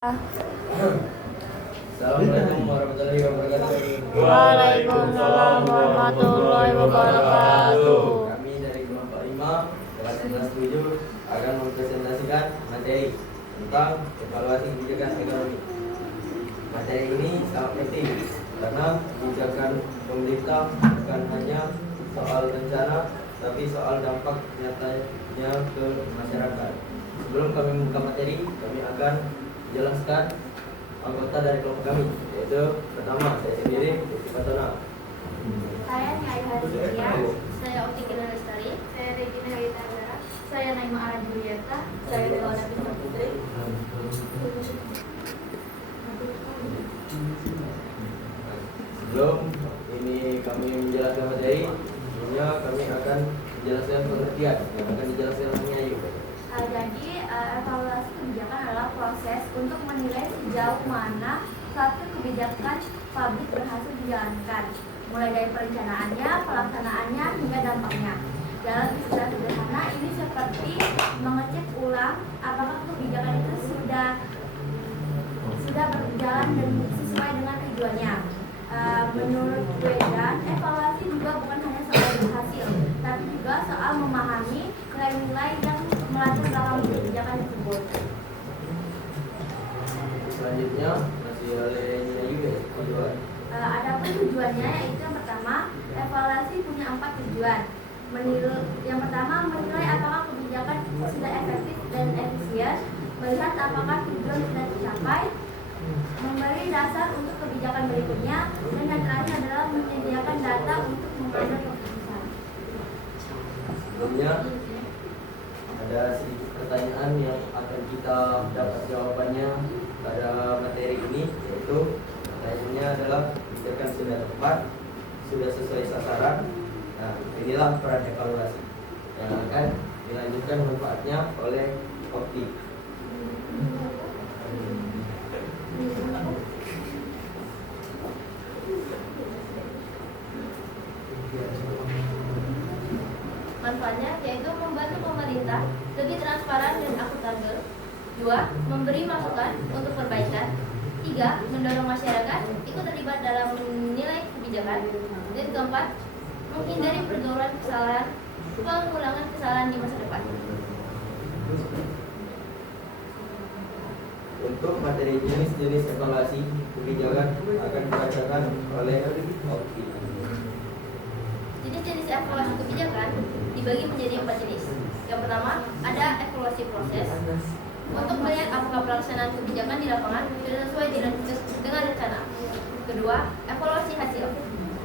Assalamualaikum warahmatullahi wabarakatuh. Waalaikumsalam warahmatullahi wabarakatuh. Kami dari kelompok 5 kelas 11-7 akan mempresentasikan materi tentang evaluasi kebijakan ekonomi. Materi ini sangat penting karena kebijakan pemerintah bukan hanya soal rencana, tapi soal dampak nyatanya ke masyarakat. Sebelum kami membuka materi, kami akan jelaskan anggota dari kelompok kami, yaitu pertama saya sendiri, Yusuf Fatona. Saya Nyai Harisya, saya Otikina Lestari, saya Regina Haritagara, saya Naima Ara Julieta, saya Dewana Bintang Putri. Sebelum ini kami menjelaskan materi, sebelumnya kami akan menjelaskan pengertian yang akan dijelaskan oleh Ayu. Jadi evaluasi kebijakan adalah proses untuk menilai sejauh mana suatu kebijakan publik berhasil dijalankan, mulai dari perencanaannya, pelaksanaannya, hingga dampaknya. Dalam istilah sederhana, ini seperti mengecek ulang apakah kebijakan itu sudah berjalan dan sesuai dengan tujuannya. Menurut Wedan, evaluasi juga bukan hanya soal berhasil, tapi juga soal memahami nilai-nilai yang melacur dalam kebijakan tersebut. Selanjutnya masih oleh Ayu ya, tujuan. Adapun tujuannya yaitu yang pertama, evaluasi punya 4 tujuan. Yang pertama, menilai apakah kebijakan sudah efektif dan efisien, melihat apakah tujuan sudah tercapai, memberi dasar untuk kebijakan berikutnya, dan yang terakhir adalah menyediakan data untuk mengambil keputusan. Sebelumnya ada sedikit pertanyaan yang akan kita dapat jawabannya pada materi ini, yaitu pertanyaannya adalah kebijakan sudah tepat, sudah sesuai sasaran. Nah, inilah peran evaluasi yang akan dilanjutkan manfaatnya oleh Opti. Manfaatnya yaitu membantu pemerintah lebih transparan dan akuntabel. 2. Memberi masukan untuk perbaikan. 3. Mendorong masyarakat ikut terlibat dalam menilai kebijakan. Dan keempat, menghindari pergaulan kesalahan, pengulangan kesalahan di masa depan. Untuk materi jenis-jenis evaluasi kebijakan akan dibacakan oleh Opti. Jenis-jenis evaluasi kebijakan dibagi menjadi 4 jenis. Yang pertama, ada evaluasi proses untuk melihat apakah pelaksanaan kebijakan di lapangan sudah sesuai dengan rencana. Kedua, evaluasi hasil,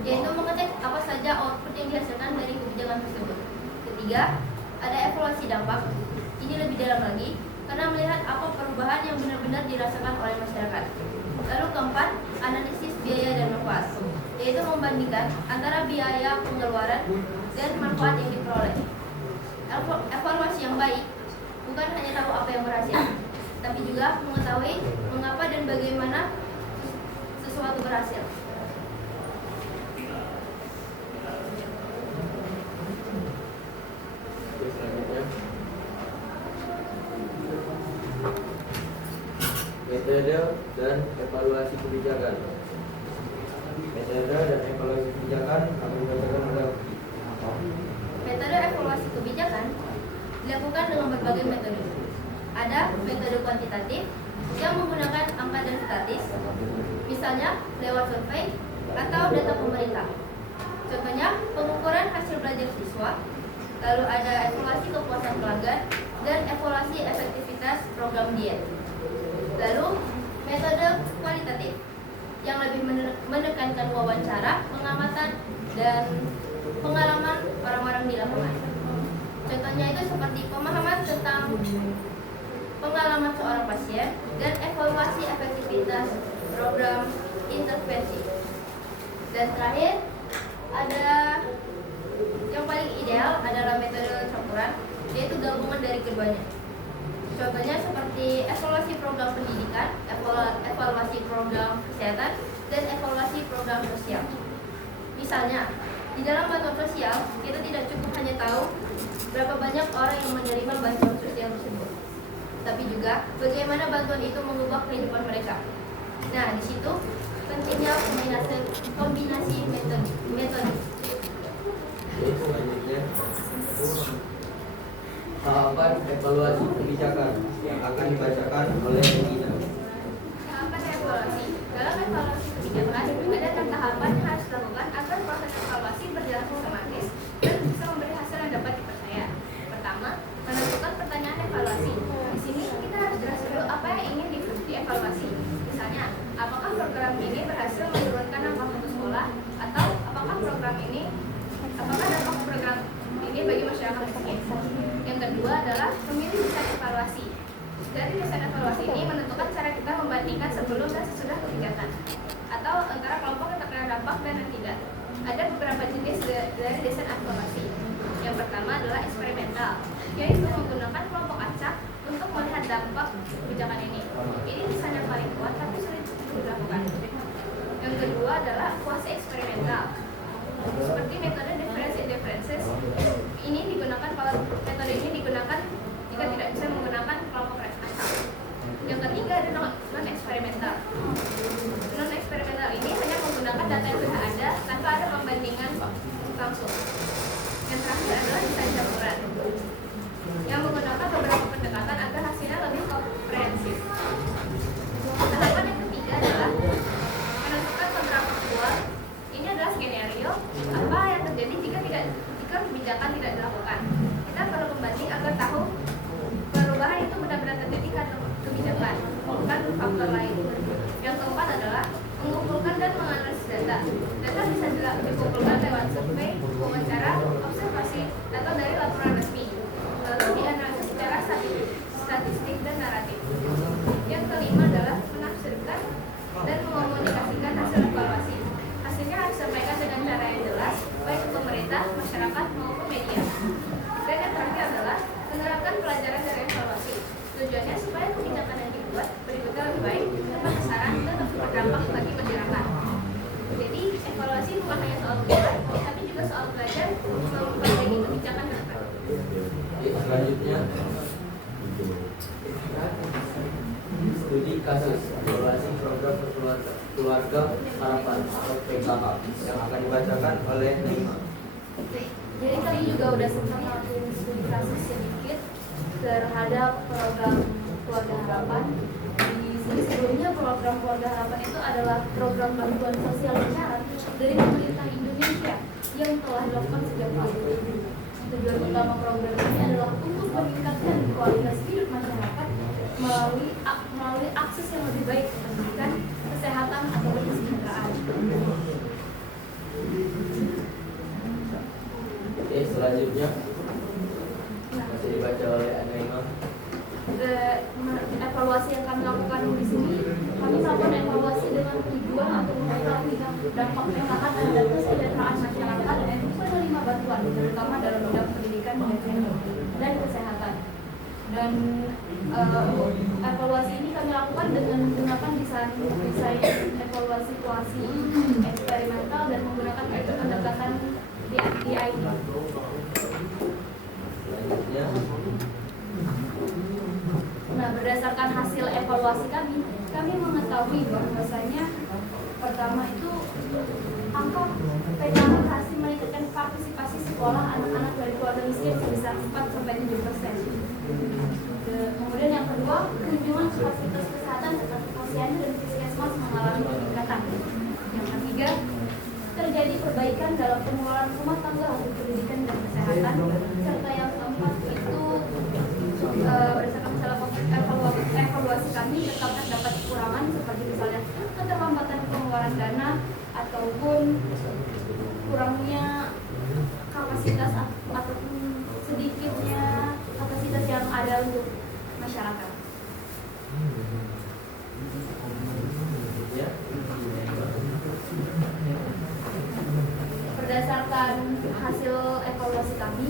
yaitu mengecek apa saja output yang dihasilkan dari kebijakan tersebut. Ketiga, ada evaluasi dampak. Ini lebih dalam lagi karena melihat apa perubahan yang benar-benar dirasakan oleh masyarakat. Lalu keempat, analisis biaya dan manfaat, yaitu membandingkan antara biaya pengeluaran dan manfaat yang diperoleh. Evaluasi yang baik bukan hanya tahu apa yang berhasil, tapi juga mengetahui mengapa dan bagaimana sesuatu berhasil. Selanjutnya, metode dan evaluasi kebijakan. Metode dan evaluasi kebijakan akan dibacakan oleh Opti. Metode evaluasi kebijakan dilakukan dengan berbagai metode. Ada metode kuantitatif yang menggunakan angka dan statis, misalnya lewat survei atau data pemerintah. Contohnya pengukuran hasil belajar siswa. Lalu ada evaluasi kepuasan pelanggan dan evaluasi efektivitas program diet. Lalu metode kualitatif yang lebih menekankan wawancara, pengamatan, dan pengalaman orang-orang di lapangan. Contohnya itu seperti pemahaman tentang pengalaman seorang pasien dan evaluasi efektivitas program intervensi. Dan terakhir ada yang paling ideal adalah metode campuran, yaitu gabungan dari keduanya. Contohnya seperti evaluasi program pendidikan, evaluasi program kesehatan, dan evaluasi program sosial. Misalnya, di dalam bantuan sosial, kita tidak cukup hanya tahu berapa banyak orang yang menerima bantuan sosial tersebut, tapi juga bagaimana bantuan itu mengubah kehidupan Nah, di situ pentingnya kombinasi metode. Oke, selanjutnya tahapan evaluasi kebijakan yang akan dibacakan oleh Regina. Tahapan evaluasi. Dalam evaluasi kebijakan, ada tahapan yang harus dilakukan agar proses evaluasi berjalan sistematis dan bisa memberi hasil yang dapat dipercaya. Pertama, menentukan pertanyaan evaluasi. Di sini kita harus jelas dulu apa yang ingin dievaluasi. Misalnya, apakah program ini berhasil menurunkan angka putus sekolah, atau apakah program ini bagi masyarakat miskin. Yang kedua adalah memilih desain evaluasi. Dari desain evaluasi ini menentukan cara kita membandingkan sebelum dan sesudah kebijakan, atau antara kelompok yang terkena dampak dan yang tidak. Ada beberapa jenis dari desain evaluasi. Yang pertama adalah eksperimental, yaitu menggunakan kelompok acak untuk melihat dampak kebijakan ini. Ini desain yang paling kuat tapi sulit dilakukan. Yang kedua adalah kuasi eksperimental, seperti metode differences. Metode ini digunakan jika tidak bisa menggunakan kelompok acak. Yang ketiga adalah non eksperimental. Non eksperimental ini hanya menggunakan data yang sudah ada tanpa ada pembandingan langsung. Yang terakhir adalah desain campuran, yang menggunakan beberapa pendekatan agar hasilnya lebih komprehensif. Tahapan yang ketiga adalah menentukan kontrafaktual. Ini adalah skenario apa yang terjadi jika kebijakan tidak dilakukan. Kita perlu membanding agar tahu perubahan itu benar-benar terjadi karena kebijakan, bukan faktor lain. Yang keempat adalah mengumpulkan dan menganalisis data. Data bisa dikumpulkan lewat survei, wawancara, observasi, atau dari laporan resmi, lalu dianalisis secara statistik dan naratif. Yang kelima adalah menafsirkan dan mengomunikasikan hasil evaluasi. Hasilnya harus disampaikan dengan cara yang jelas, baik ke pemerintah, masyarakat, maupun media. Dan yang terakhir adalah menerapkan pelajaran dari evaluasi. Tujuannya supaya kebijakan yang dibuat berikutnya lebih baik, tepat sasaran, dan lebih berdampak bagi masyarakat. Jadi, evaluasi bukan hanya soal membuat, tapi juga soal belajar memperbaiki kebijakan ke depan. Selanjutnya, studi kasus evaluasi program keluarga harapan atau PKH yang akan dibacakan oleh Nima. Jadi tadi juga udah sempat ngelakuin studi kasus sedikit terhadap program keluarga harapan. Di sini sebelumnya program keluarga harapan itu adalah program bantuan sosial bersyarat dari pemerintah Indonesia yang telah dilakukan sejak tahun 2000. Tujuan utama program ini adalah untuk meningkatkan kualitas hidup masyarakat melalui akses yang lebih baik ke pendidikan, kesehatan, atau kesejahteraan. Oke, selanjutnya masih dibaca oleh Anaima. Evaluasi yang kami lakukan di sini, kami melakukan evaluasi dengan tujuan untuk mengetahui dampak PKH terhadap kesejahteraan masyarakat dan penerima bantuan, terutama dalam bidang pendidikan dan kesehatan. Dan evaluasi ini kami lakukan dengan menggunakan desain evaluasi kuasi eksperimental dan menggunakan metode pendekatan DID. Selanjutnya, Nah, berdasarkan hasil evaluasi kami mengetahui bahwasanya pertama itu angka PKH berhasil meningkatkan partisipasi sekolah anak-anak dari keluarga miskin sebesar 4-7%. Kemudian yang kedua, kunjungan ke fasilitas kesehatan seperti posyandu dan puskesmas mengalami peningkatan. Yang ketiga, terjadi perbaikan dalam pengelolaan rumah tangga untuk pendidikan dan kesehatan. Serta yang keempat itu berdasarkan evaluasi kami tetap terdapat kekurangan seperti misalnya keterlambatan pengeluaran dana ataupun kurangnya kapasitas ataupun sedikitnya kapasitas yang ada untuk masyarakat. ya. Berdasarkan hasil evaluasi kami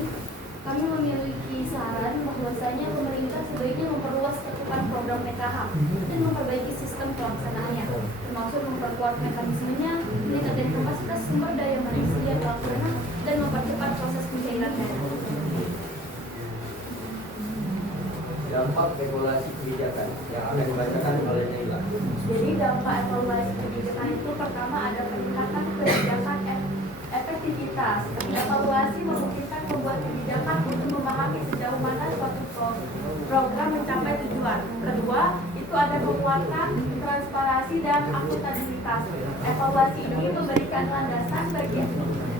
memiliki saran bahwasanya pemerintah sebaiknya memperluas cakupan program PKH dan memperbaiki sistem pelaksanaannya, termasuk memperkuat mekanismenya, meningkatkan kapasitas sumber daya manusia pelaksana, dan mempercepat proses pencairan dana. Dampak evaluasi kebijakan yang akan dibacakan oleh Naila. Jadi dampak evaluasi penguatan transparansi dan akuntabilitas. Evaluasi ini memberikan landasan bagi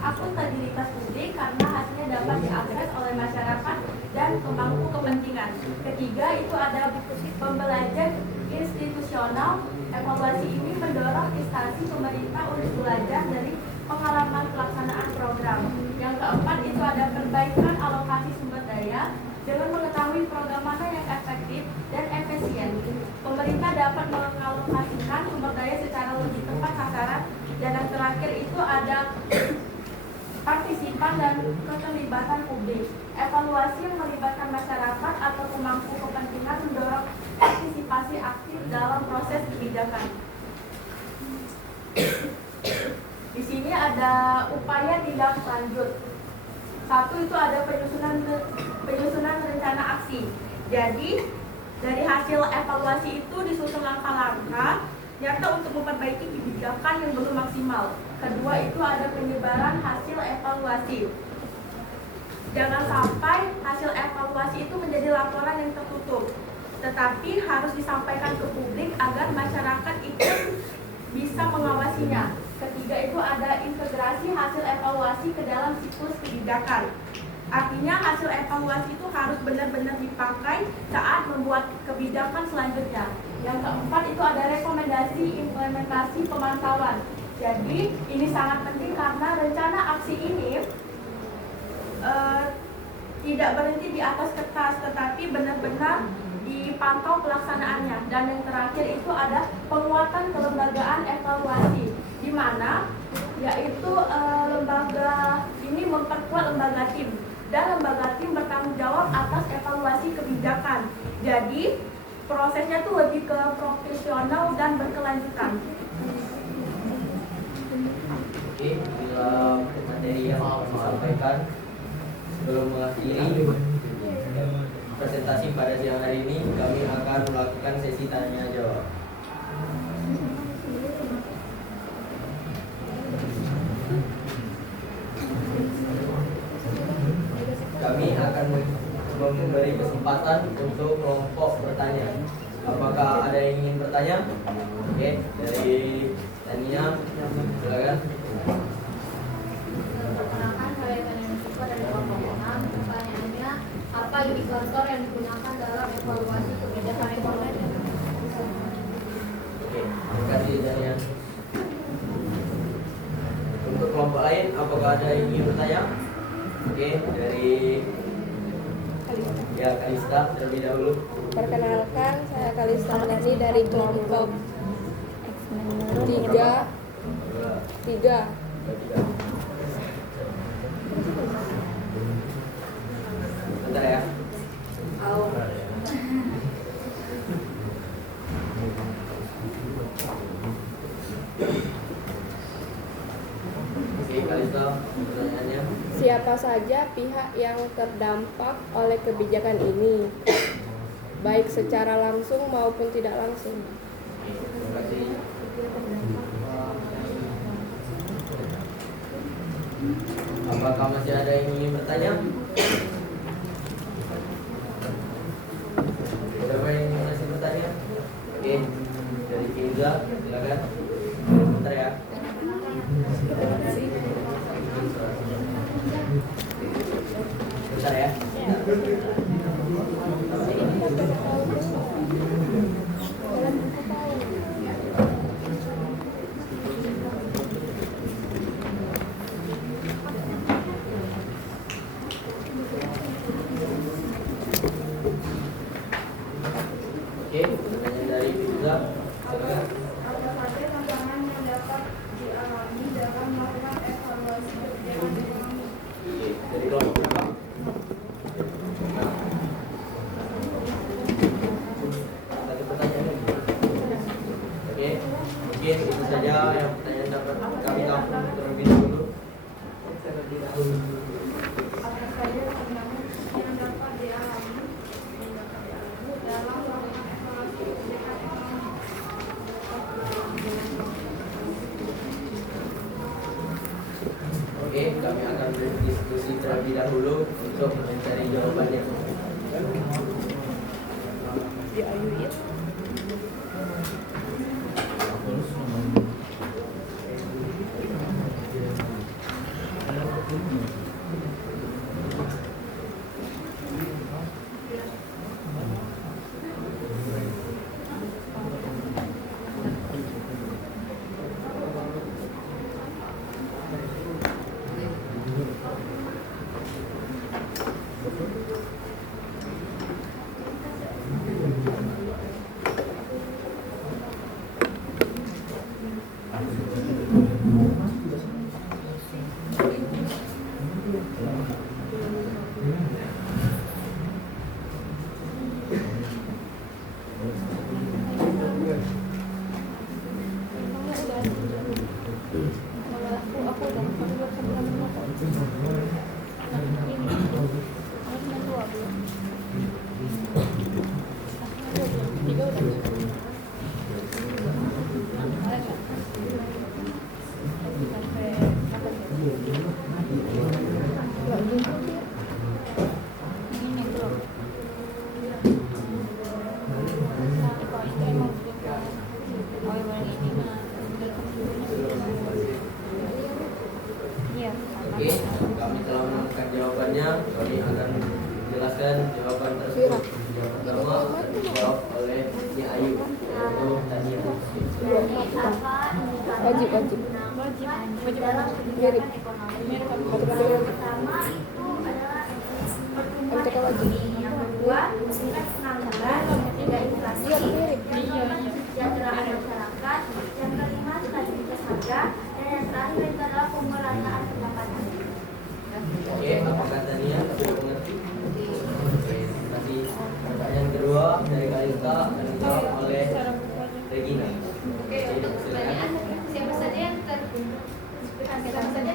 akuntabilitas publik karena hasilnya dapat diakses oleh masyarakat dan pemangku kepentingan. Ketiga, itu ada pembelajaran institusional. Evaluasi ini mendorong instansi pemerintah untuk belajar dari pengalaman pelaksanaan program. Yang keempat, itu ada perbaikan alokasi sumber daya. Dengan mengetahui program mana yang efektif dan efisien, pemerintah dapat mengalokasikan sumber daya secara lebih tepat sasaran. Dan yang terakhir itu ada partisipan dan keterlibatan publik. Evaluasi yang melibatkan masyarakat atau pemangku kepentingan mendorong partisipasi aktif dalam proses kebijakan. Di sini ada upaya tindak lanjut. Satu, itu ada penyusunan rencana aksi. Jadi dari hasil evaluasi itu disusun langkah-langkah nyata untuk memperbaiki kebijakan yang belum maksimal. Kedua, itu ada penyebaran hasil evaluasi. Jangan sampai hasil evaluasi itu menjadi laporan yang tertutup, tetapi harus disampaikan ke publik agar masyarakat ikut bisa mengawasinya. Ketiga, itu ada integrasi hasil evaluasi ke dalam siklus kebijakan. Artinya hasil evaluasi itu harus benar-benar dipakai saat membuat kebijakan selanjutnya. Yang keempat, itu ada rekomendasi implementasi pemantauan. Jadi ini sangat penting karena rencana aksi ini tidak berhenti di atas kertas, tetapi benar-benar dipantau pelaksanaannya. Dan yang terakhir itu ada penguatan kelembagaan evaluasi, di mana yaitu lembaga ini memperkuat lembaga tim, dan lembaga tim bertanggung jawab atas evaluasi kebijakan. Jadi prosesnya tuh lebih ke profesional dan berkelanjutan. Oke, bila materi yang disampaikan sebelum mengakhiri presentasi pada siang hari ini, kami akan melakukan sesi tanya jawab. Kami akan memberi kesempatan untuk kelompok bertanya. Apakah ada yang ingin bertanya? Oke, dari Tania, silakan. Perkenalkan, saya Tania Nusiko dari kelompok 6. Pertanyaannya, apa indikator yang digunakan dalam evaluasi kebijakan ekonomi? Oke, terima kasih Tania. Untuk kelompok lain, apakah ada yang ingin bertanya? Oke, dari Kalista terlebih dahulu. Perkenalkan, saya Kalista Marani dari kelompok 3. Bentar ya. Oke, Kalista, pertanyaannya. Siapa saja pihak yang terdampak oleh kebijakan ini, baik secara langsung maupun tidak langsung? Terima kasih. Apakah masih ada yang ingin bertanya? Siapa yang masih bertanya? Oke, dari Kinza, silakan. Bentar ya. Bentar ya. Oke, pertanyaan dari Kinza, silakan. Apa saja tantangan yang dapat dialami dalam melakukan evaluasi kebijakan ekonomi? Oke, dari kelompok berapa? Satu pertanyaan lagi. Oke, mungkin itu saja yang pertanyaan dapat kami tampung terlebih dahulu. Apa saja tantangan yang dapat dialami dalam melakukan evaluasi kebijakan ekonomi? Oke, kami akan berdiskusi terlebih dahulu untuk mencari jawabannya. Oke, kami telah menemukan jawabannya. Kami akan menjelaskan jawaban tersebut. Yang pertama dijawab oleh Nia Ayu, yaitu Tania. Wajib. dalam Mirip. kebijakan ekonomi. Pertama, Yang pertama itu adalah pertumbuhan MTK wajib. ekonomi. Yang kedua, tingkat pengangguran hingga inflasi. Mirip. Yang keempat, kesejahteraan masyarakat. Yang kelima, stabilitas harga. Dan yang terakhir itu adalah pemerataan pendapatan. Oke, apakah Tania sudah mengerti? Oke, terima kasih. Pertanyaan kedua dari Kalista akan dijawab oleh Regina. Oke, untuk pertanyaan siapa saja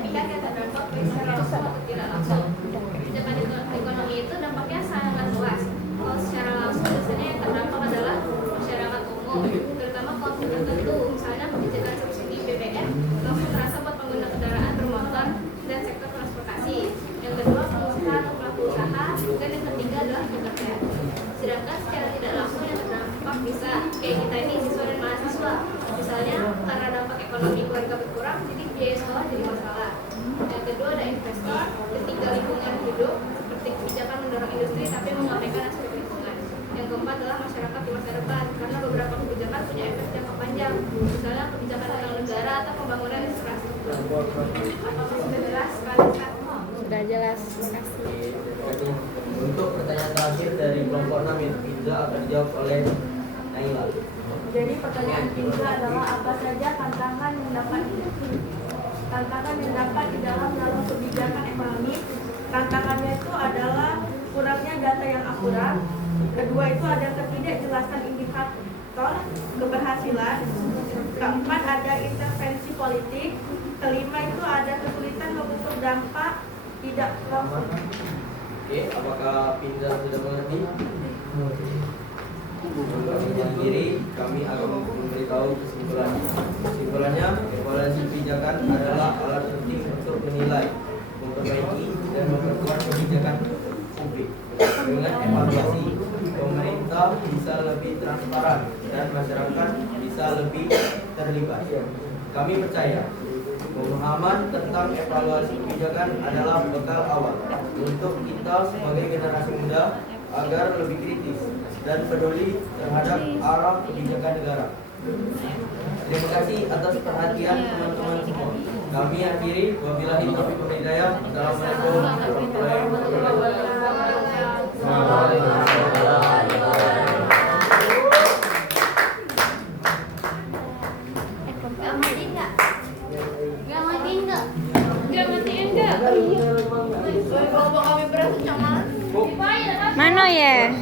pihak yang terdampak baik secara langsung atau tidak langsung. Kebijakan ekonomi itu dampaknya sangat luas. Kalau secara langsung biasanya yang terdampak adalah masyarakat umum, terutama kelompok tertentu, misalnya kebijakan subsidi BBM langsung terasa buat pengguna kendaraan bermotor dan sektor transportasi. Yang kedua pengusaha atau pelaku usaha, dan yang ketiga adalah pekerja. Sedangkan secara tidak langsung yang terdampak bisa kayak kita ini siswa dan mahasiswa. Misalnya karena dampak ekonomi keluarga berkurang, jadi biaya sekolah jadi masalah. Yang kedua ada investor, ketiga lingkungan hidup, seperti kebijakan mendorong industri tapi mengabaikan aspek lingkungan. Yang keempat adalah masyarakat di masa depan, karena beberapa kebijakan punya efek jangka panjang, misalnya kebijakan tentang negara atau pembangunan infrastruktur. Apakah sudah jelas Kalista? Sudah jelas. Terima kasih. Terima kasih. Untuk pertanyaan terakhir dari kelompok 6 itu Pinza akan dijawab oleh Naila. Jadi pertanyaan kedua adalah apa saja tantangan yang dapat di dalam kebijakan ekonomi. Tantangannya itu adalah kurangnya data yang akurat. Kedua itu ada ketidakjelasan indikator keberhasilan. Keempat ada intervensi politik. Kelima itu ada kesulitan mengukur dampak tidak langsung. Oke, apakah Pinza sudah mengerti? Kami sendiri, kami akan memberitahu kesimpulan. Kesimpulannya, evaluasi kebijakan adalah alat penting untuk menilai, memperbaiki, dan memperkuat kebijakan publik. Dengan evaluasi, pemerintah bisa lebih transparan dan masyarakat bisa lebih terlibat. Kami percaya pemahaman tentang evaluasi kebijakan adalah bekal awal untuk kita sebagai generasi muda agar lebih kritis dan peduli terhadap arah kebijakan negara. Terima kasih atas perhatian teman-teman semua. Kami akhiri, wabillahi taufiq wal hidayah. Assalamualaikum warahmatullahi wabarakatuh. Mana ya?